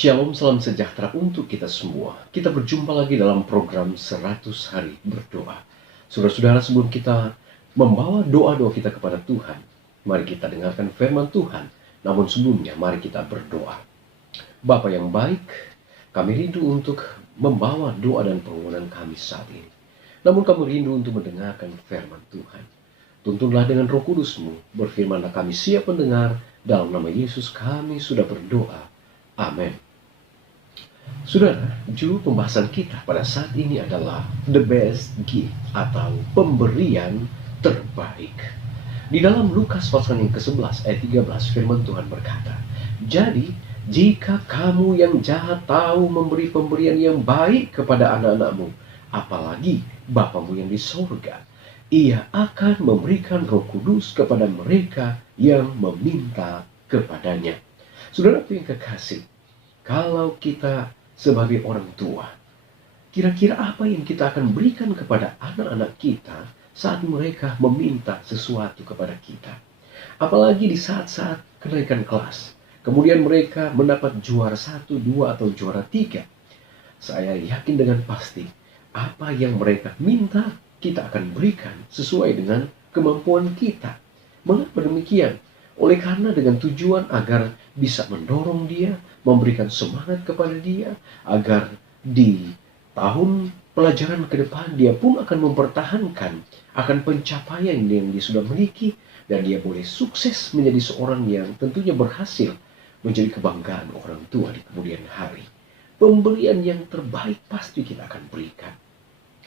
Shalom, salam sejahtera untuk kita semua. Kita berjumpa lagi dalam program 100 hari berdoa. Saudara-saudara, sebelum kita membawa doa-doa kita kepada Tuhan, mari kita dengarkan firman Tuhan. Namun sebelumnya, mari kita berdoa. Bapa yang baik, kami rindu untuk membawa doa dan permohonan kami saat ini. Namun kami rindu untuk mendengarkan firman Tuhan. Tuntunlah dengan Roh Kudus-Mu, berfirmanlah kami siap mendengar. Dalam nama Yesus kami sudah berdoa. Amin. Saudara, judul pembahasan kita pada saat ini adalah The Best Gift atau pemberian terbaik. Di dalam Lukas pasal yang ke-11 ayat 13 firman Tuhan berkata, "Jadi jika kamu yang jahat tahu memberi pemberian yang baik kepada anak-anakmu, apalagi Bapamu yang di sorga, Ia akan memberikan Roh Kudus kepada mereka yang meminta kepadanya." Saudara yang kekasih, kalau kita sebagai orang tua, kira-kira apa yang kita akan berikan kepada anak-anak kita saat mereka meminta sesuatu kepada kita? Apalagi di saat-saat kenaikan kelas, kemudian mereka mendapat juara 1, 2, atau juara 3. Saya yakin dengan pasti, apa yang mereka minta, kita akan berikan sesuai dengan kemampuan kita. Mengapa demikian? Oleh karena dengan tujuan agar bisa mendorong dia, memberikan semangat kepada dia, agar di tahun pelajaran ke depan dia pun akan mempertahankan akan pencapaian yang dia sudah miliki, dan dia boleh sukses menjadi seorang yang tentunya berhasil menjadi kebanggaan orang tua di kemudian hari. Pemberian yang terbaik pasti kita akan berikan.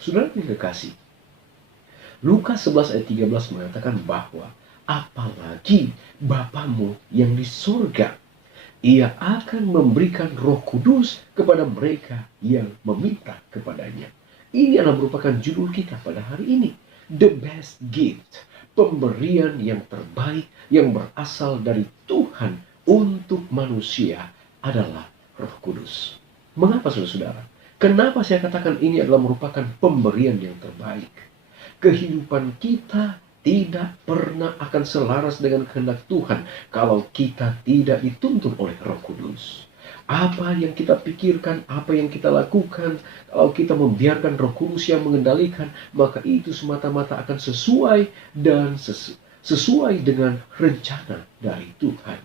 Saudara yang kekasih, Lukas 11 ayat 13 mengatakan bahwa apalagi Bapamu yang di surga, Ia akan memberikan Roh Kudus kepada mereka yang meminta kepadanya. Ini adalah merupakan judul kita pada hari ini. The best gift, pemberian yang terbaik yang berasal dari Tuhan untuk manusia adalah Roh Kudus. Mengapa saudara-saudara? Kenapa saya katakan ini adalah merupakan pemberian yang terbaik? Kehidupan kita tidak pernah akan selaras dengan kehendak Tuhan kalau kita tidak dituntun oleh Roh Kudus. Apa yang kita pikirkan, apa yang kita lakukan, kalau kita membiarkan Roh Kudus yang mengendalikan, maka itu semata-mata akan sesuai dan sesuai dengan rencana dari Tuhan.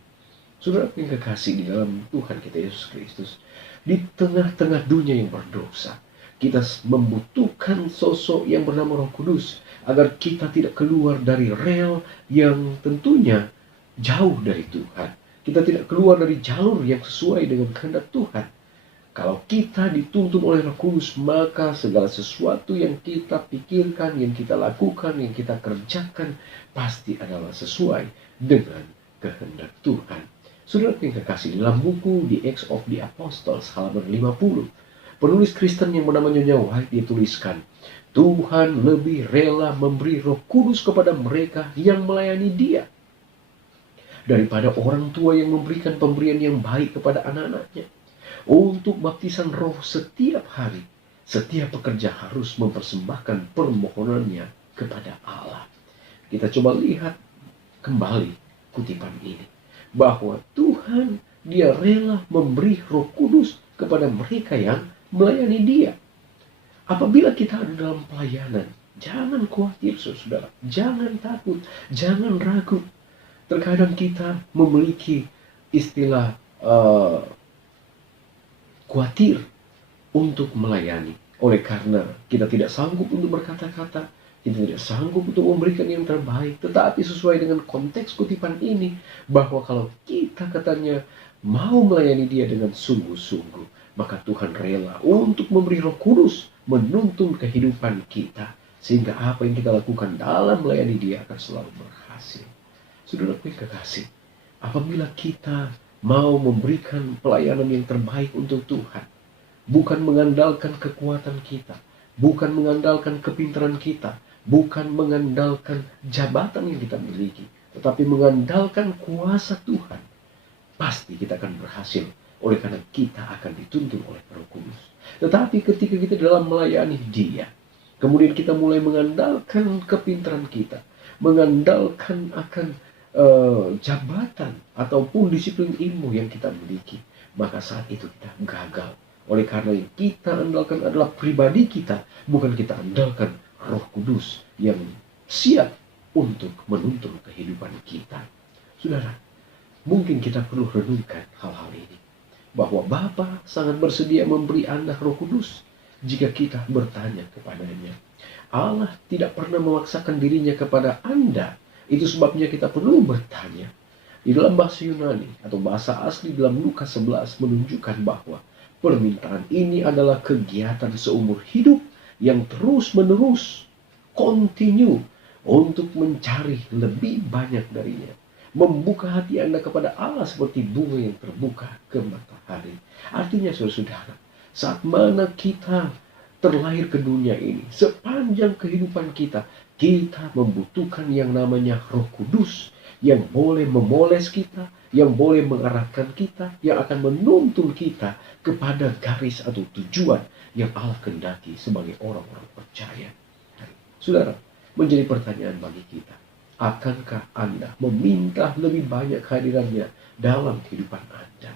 Saudara yang kekasih di dalam Tuhan kita Yesus Kristus, di tengah-tengah dunia yang berdosa, kita membutuhkan sosok yang bernama Roh Kudus agar kita tidak keluar dari rel yang tentunya jauh dari Tuhan. Kita tidak keluar dari jalur yang sesuai dengan kehendak Tuhan. Kalau kita dituntun oleh Roh Kudus, maka segala sesuatu yang kita pikirkan, yang kita lakukan, yang kita kerjakan pasti adalah sesuai dengan kehendak Tuhan. Saudara yang kekasih, dalam buku The Acts of the Apostles halaman 50, penulis Kristen yang bernama Nyonya White dituliskan, Tuhan lebih rela memberi Roh Kudus kepada mereka yang melayani Dia daripada orang tua yang memberikan pemberian yang baik kepada anak-anaknya. Untuk baptisan roh setiap hari, setiap pekerja harus mempersembahkan permohonannya kepada Allah. Kita coba lihat kembali kutipan ini, bahwa Tuhan Dia rela memberi Roh Kudus kepada mereka yang melayani Dia. Apabila kita ada dalam pelayanan, jangan khawatir saudara, jangan takut, jangan ragu. Terkadang kita memiliki istilah khawatir untuk melayani. Oleh karena kita tidak sanggup untuk berkata-kata, kita tidak sanggup untuk memberikan yang terbaik. Tetapi sesuai dengan konteks kutipan ini, bahwa kalau kita katanya mau melayani Dia dengan sungguh-sungguh, maka Tuhan rela untuk memberi Roh Kudus menuntun kehidupan kita, sehingga apa yang kita lakukan dalam melayani Dia akan selalu berhasil. Saudara yang kekasih, apabila kita mau memberikan pelayanan yang terbaik untuk Tuhan, bukan mengandalkan kekuatan kita, bukan mengandalkan kepintaran kita, bukan mengandalkan jabatan yang kita miliki, tetapi mengandalkan kuasa Tuhan, pasti kita akan berhasil. Oleh karena kita akan dituntun oleh Roh Kudus. Tetapi ketika kita dalam melayani Dia, kemudian kita mulai mengandalkan kepintaran kita, mengandalkan akan jabatan ataupun disiplin ilmu yang kita miliki, maka saat itu kita gagal. Oleh karena yang kita andalkan adalah pribadi kita, bukan kita andalkan Roh Kudus yang siap untuk menuntun kehidupan kita. Saudara, mungkin kita perlu renungkan hal-hal ini. Bahwa Bapa sangat bersedia memberi Anda Roh Kudus jika kita bertanya kepadanya. Allah tidak pernah memaksakan dirinya kepada Anda. Itu sebabnya kita perlu bertanya. Di dalam bahasa Yunani atau bahasa asli dalam Lukas 11 menunjukkan bahwa permintaan ini adalah kegiatan seumur hidup yang terus-menerus, continue, untuk mencari lebih banyak darinya. Membuka hati Anda kepada Allah seperti bunga yang terbuka ke matahari. Artinya saudara-saudara, saat mana kita terlahir ke dunia ini, sepanjang kehidupan kita, kita membutuhkan yang namanya Roh Kudus yang boleh memoles kita, yang boleh mengarahkan kita, yang akan menuntun kita kepada garis atau tujuan yang Allah kehendaki sebagai orang-orang percaya. Saudara, menjadi pertanyaan bagi kita, akankah Anda meminta lebih banyak kehadirannya dalam kehidupan Anda?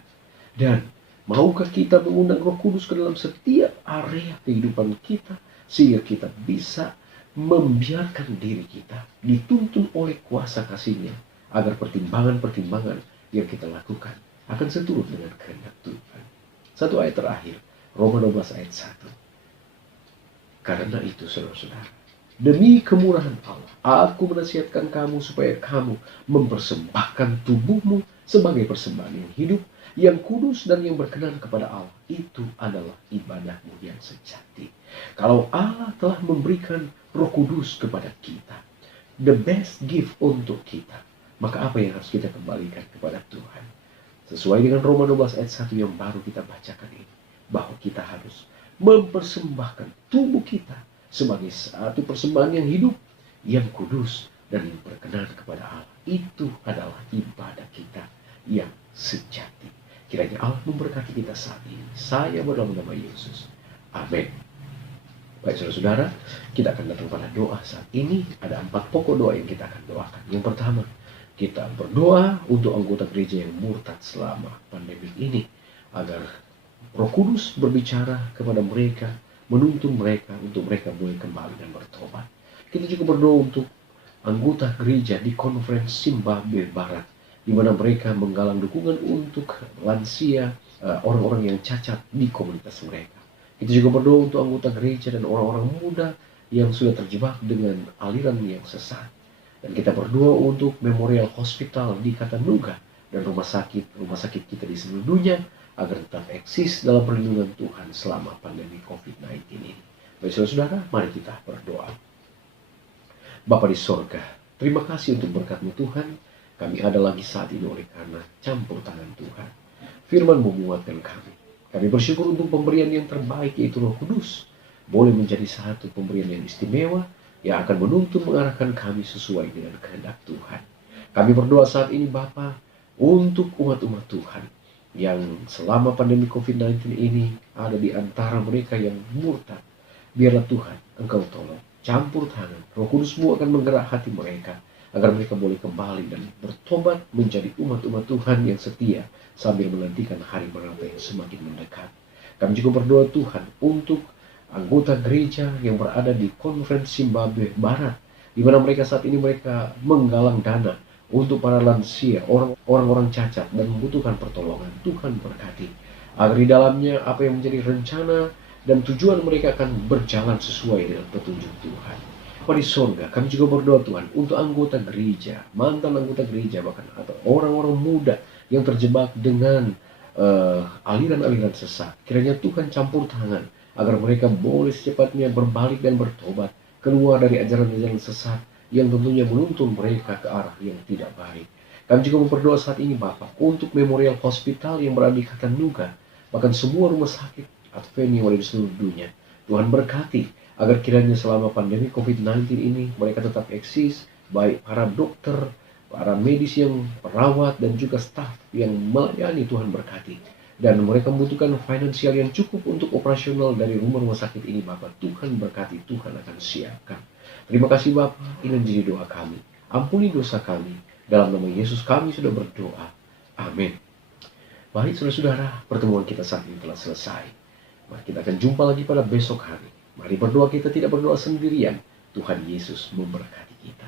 Dan maukah kita mengundang Roh Kudus ke dalam setiap area kehidupan kita, sehingga kita bisa membiarkan diri kita dituntun oleh kuasa kasih-Nya, agar pertimbangan-pertimbangan yang kita lakukan akan seturut dengan kehendak Tuhan. Satu ayat terakhir, Roma 12 ayat 1. Karena itu saudara-saudara, demi kemurahan Allah, aku menasihatkan kamu supaya kamu mempersembahkan tubuhmu sebagai persembahan yang hidup, yang kudus dan yang berkenan kepada Allah. Itu adalah ibadahmu yang sejati. Kalau Allah telah memberikan Roh Kudus kepada kita, the best gift untuk kita, maka apa yang harus kita kembalikan kepada Tuhan? Sesuai dengan Roma 12 ayat 1 yang baru kita bacakan ini, bahwa kita harus mempersembahkan tubuh kita sebagai satu persembahan yang hidup, yang kudus, dan yang berkenan kepada Allah. Itu adalah ibadah kita yang sejati. Kiranya Allah memberkati kita saat ini. Saya berdoa nama Yesus. Amin. Baik saudara-saudara, kita akan datang pada doa saat ini. Ada 4 pokok doa yang kita akan doakan. Yang pertama, kita berdoa untuk anggota gereja yang murtad selama pandemi ini, agar Roh Kudus berbicara kepada mereka, menuntun mereka untuk mereka boleh kembali dan bertobat. Kita juga berdoa untuk anggota gereja di Konferensi Zimbabwe Barat, di mana mereka menggalang dukungan untuk lansia, orang-orang yang cacat di komunitas mereka. Kita juga berdoa untuk anggota gereja dan orang-orang muda yang sudah terjebak dengan aliran yang sesat. Dan kita berdoa untuk Memorial Hospital di Chattanooga dan rumah sakit kita di seluruh dunia, agar tetap eksis dalam perlindungan Tuhan selama pandemi COVID-19 ini. Baik saudara, mari kita berdoa. Bapa di sorga, terima kasih untuk berkat-Mu Tuhan. Kami ada lagi saat ini oleh karena campur tangan Tuhan. Firman-Mu menguatkan kami. Kami bersyukur untuk pemberian yang terbaik, yaitu Roh Kudus. Boleh menjadi satu pemberian yang istimewa, yang akan menuntun mengarahkan kami sesuai dengan kehendak Tuhan. Kami berdoa saat ini Bapa, untuk umat-umat Tuhan yang selama pandemi COVID-19 ini ada di antara mereka yang murtad. Biarlah Tuhan, Engkau tolong, campur tangan, Roh Kudus-Mu akan menggerak hati mereka, agar mereka boleh kembali dan bertobat menjadi umat-umat Tuhan yang setia, sambil menantikan hari Maranatha yang semakin mendekat. Kami juga berdoa Tuhan untuk anggota gereja yang berada di Konferensi Zimbabwe Barat, di mana mereka saat ini mereka menggalang dana untuk para lansia, orang-orang cacat dan membutuhkan pertolongan. Tuhan berkati, agar di dalamnya apa yang menjadi rencana dan tujuan mereka akan berjalan sesuai dengan petunjuk Tuhan. Bapa di sorga, kami juga berdoa Tuhan untuk anggota gereja, mantan anggota gereja, bahkan atau orang-orang muda yang terjebak dengan aliran-aliran sesat. Kiranya Tuhan campur tangan, agar mereka boleh secepatnya berbalik dan bertobat, keluar dari ajaran-ajaran sesat yang tentunya menuntun mereka ke arah yang tidak baik. Kami juga berdoa saat ini Bapak untuk Memorial Hospital yang berada di Chattanooga, bahkan semua rumah sakit atau venue di seluruh dunia. Tuhan berkati, agar kiranya selama pandemi COVID-19 ini mereka tetap eksis, baik para dokter, para medis yang perawat, dan juga staf yang melayani. Tuhan berkati, dan mereka membutuhkan finansial yang cukup untuk operasional dari rumah-rumah sakit ini Bapak. Tuhan berkati, Tuhan akan siapkan. Terima kasih Bapak, ini menjadi doa kami. Ampuni dosa kami, dalam nama Yesus kami sudah berdoa. Amin. Baik saudara-saudara, pertemuan kita saat ini telah selesai. Mari kita akan jumpa lagi pada besok hari. Mari berdoa, kita tidak berdoa sendirian. Tuhan Yesus memberkati kita.